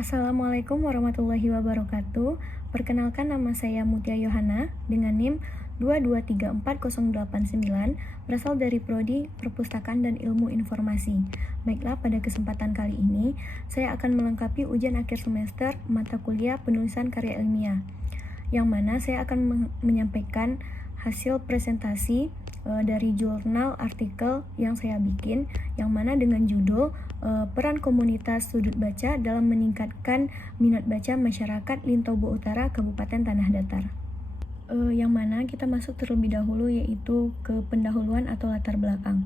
Assalamualaikum warahmatullahi wabarakatuh. Perkenalkan, nama saya Mutia Yohana dengan NIM 2234089, berasal dari Prodi Perpustakaan dan Ilmu Informasi. Baiklah, pada kesempatan kali ini saya akan melengkapi ujian akhir semester mata kuliah penulisan karya ilmiah, yang mana saya akan menyampaikan hasil presentasi dari jurnal artikel yang saya bikin, yang mana dengan judul peran komunitas sudut baca dalam meningkatkan minat baca masyarakat Lintobo Utara, Kabupaten Tanah Datar. Yang mana kita masuk terlebih dahulu, yaitu ke pendahuluan atau latar belakang.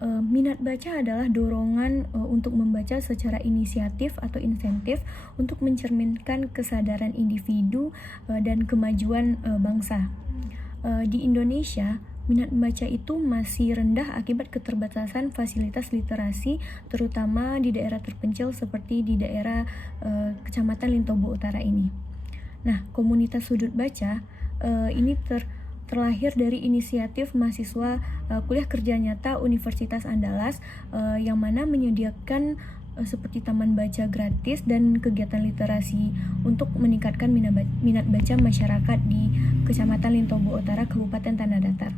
Minat baca adalah dorongan untuk membaca secara inisiatif atau insentif untuk mencerminkan kesadaran individu dan kemajuan bangsa. Di Indonesia, minat membaca itu masih rendah akibat keterbatasan fasilitas literasi, terutama di daerah terpencil seperti di daerah Kecamatan Lintobo Utara ini. Nah, komunitas sudut baca ini terlahir dari inisiatif mahasiswa kuliah kerja nyata Universitas Andalas, yang mana menyediakan seperti taman baca gratis dan kegiatan literasi untuk meningkatkan minat baca masyarakat di Kecamatan Lintobo Utara, Kabupaten Tanah Datar.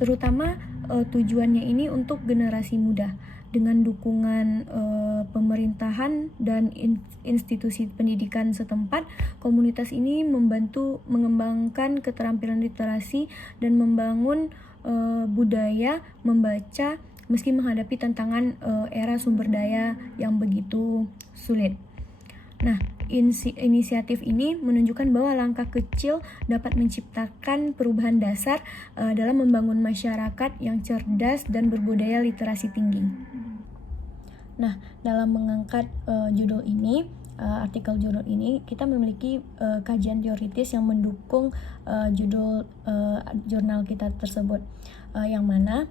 Terutama tujuannya ini untuk generasi muda. Dengan dukungan pemerintahan dan institusi pendidikan setempat, komunitas ini membantu mengembangkan keterampilan literasi dan membangun budaya membaca meski menghadapi tantangan era sumber daya yang begitu sulit. Nah, inisiatif ini menunjukkan bahwa langkah kecil dapat menciptakan perubahan dasar dalam membangun masyarakat yang cerdas dan berbudaya literasi tinggi. Nah, dalam mengangkat artikel judul ini, kita memiliki kajian teoritis yang mendukung judul jurnal kita tersebut, yang mana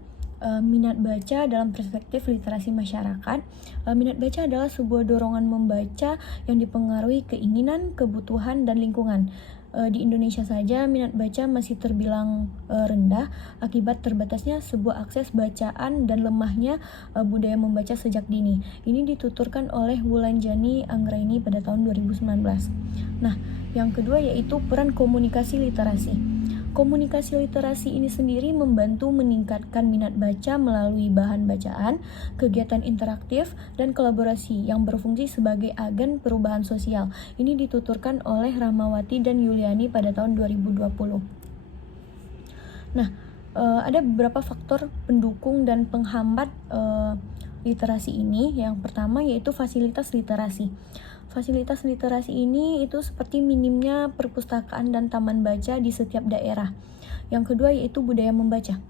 minat baca dalam perspektif literasi masyarakat. Minat baca adalah sebuah dorongan membaca yang dipengaruhi keinginan, kebutuhan, dan lingkungan. Di Indonesia saja minat baca masih terbilang rendah akibat terbatasnya sebuah akses bacaan dan lemahnya budaya membaca sejak dini. Ini dituturkan oleh Wulanjani Anggraini pada tahun 2019. Nah, yang kedua yaitu peran komunikasi literasi. Komunikasi literasi ini sendiri membantu meningkatkan minat baca melalui bahan bacaan, kegiatan interaktif, dan kolaborasi yang berfungsi sebagai agen perubahan sosial. Ini dituturkan oleh Rahmawati dan Yuliani pada tahun 2020. Nah, ada beberapa faktor pendukung dan penghambat literasi ini. Yang pertama yaitu fasilitas literasi. Fasilitas literasi ini itu seperti minimnya perpustakaan dan taman baca di setiap daerah. Yang kedua yaitu budaya membaca.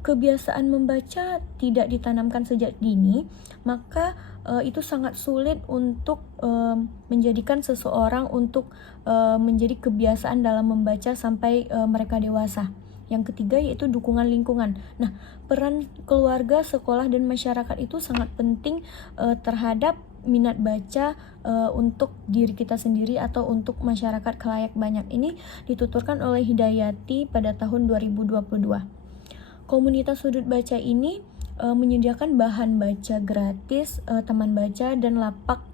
Kebiasaan membaca tidak ditanamkan sejak dini, maka itu sangat sulit untuk menjadikan seseorang untuk menjadi kebiasaan dalam membaca sampai mereka dewasa. Yang ketiga yaitu dukungan lingkungan. Nah, peran keluarga, sekolah, dan masyarakat itu sangat penting terhadap minat baca untuk diri kita sendiri atau untuk masyarakat khalayak banyak. Ini dituturkan oleh Hidayati pada tahun 2022. Komunitas sudut baca ini menyediakan bahan baca gratis, taman baca, dan lapak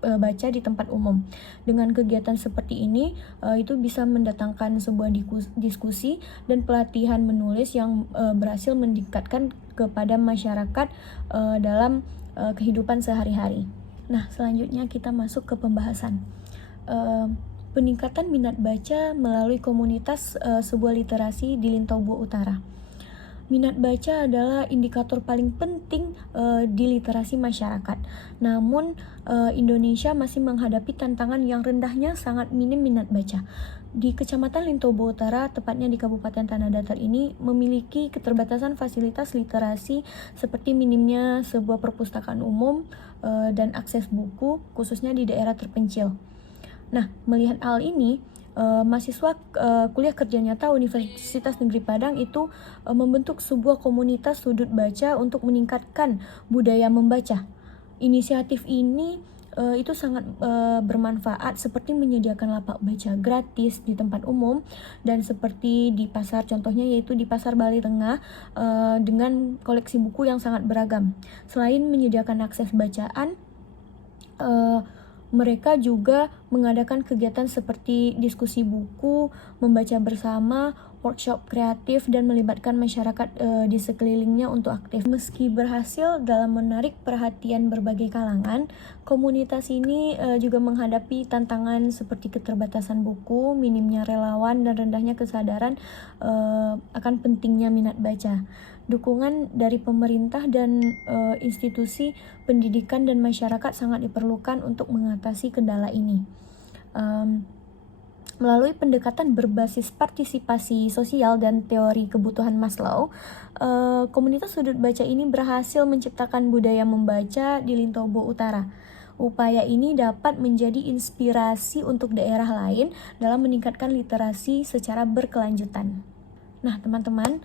baca di tempat umum. Dengan kegiatan seperti ini, itu bisa mendatangkan sebuah diskusi dan pelatihan menulis yang berhasil meningkatkan kepada masyarakat dalam kehidupan sehari-hari. Nah, selanjutnya kita masuk ke pembahasan. Peningkatan minat baca melalui komunitas sebuah literasi di Lintobo Utara. Minat baca adalah indikator paling penting di literasi masyarakat. Namun, Indonesia masih menghadapi tantangan yang rendahnya sangat minim minat baca. Di Kecamatan Lintobo Utara, tepatnya di Kabupaten Tanah Datar ini, memiliki keterbatasan fasilitas literasi seperti minimnya sebuah perpustakaan umum dan akses buku, khususnya di daerah terpencil. Nah, melihat hal ini, mahasiswa kuliah kerja nyata Universitas Negeri Padang itu membentuk sebuah komunitas sudut baca untuk meningkatkan budaya membaca. Inisiatif ini itu sangat bermanfaat, seperti menyediakan lapak baca gratis di tempat umum dan seperti di pasar, contohnya yaitu di Pasar Bali Tengah dengan koleksi buku yang sangat beragam. Selain menyediakan akses bacaan, Mereka juga mengadakan kegiatan seperti diskusi buku, membaca bersama, workshop kreatif, dan melibatkan masyarakat di sekelilingnya untuk aktif. Meski berhasil dalam menarik perhatian berbagai kalangan, komunitas ini juga menghadapi tantangan seperti keterbatasan buku, minimnya relawan, dan rendahnya kesadaran akan pentingnya minat baca. Dukungan dari pemerintah dan institusi pendidikan dan masyarakat sangat diperlukan untuk mengatasi kendala ini. Melalui pendekatan berbasis partisipasi sosial dan teori kebutuhan Maslow, komunitas sudut baca ini berhasil menciptakan budaya membaca di Lintobo Utara. Upaya ini dapat menjadi inspirasi untuk daerah lain dalam meningkatkan literasi secara berkelanjutan. Nah, teman-teman,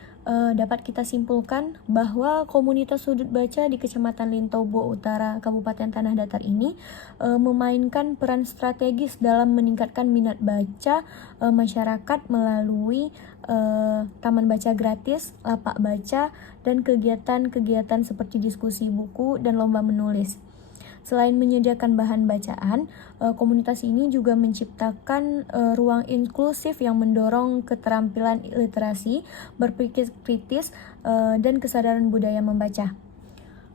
dapat kita simpulkan bahwa komunitas sudut baca di Kecamatan Lintobo Utara, Kabupaten Tanah Datar ini memainkan peran strategis dalam meningkatkan minat baca masyarakat melalui taman baca gratis, lapak baca, dan kegiatan-kegiatan seperti diskusi buku dan lomba menulis. Selain menyediakan bahan bacaan, komunitas ini juga menciptakan ruang inklusif yang mendorong keterampilan literasi, berpikir kritis, dan kesadaran budaya membaca.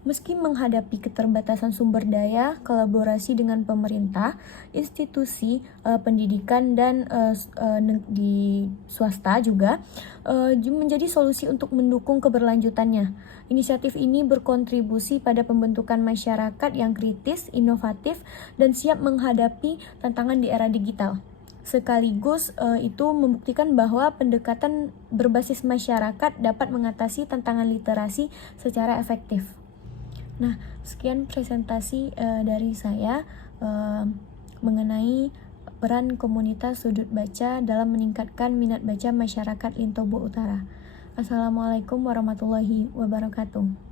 Meski menghadapi keterbatasan sumber daya, kolaborasi dengan pemerintah, institusi pendidikan, dan di swasta juga menjadi solusi untuk mendukung keberlanjutannya. Inisiatif ini berkontribusi pada pembentukan masyarakat yang kritis, inovatif, dan siap menghadapi tantangan di era digital. Sekaligus itu membuktikan bahwa pendekatan berbasis masyarakat dapat mengatasi tantangan literasi secara efektif. Nah, sekian presentasi dari saya mengenai peran komunitas sudut baca dalam meningkatkan minat baca masyarakat Lintobo Utara. Assalamualaikum warahmatullahi wabarakatuh.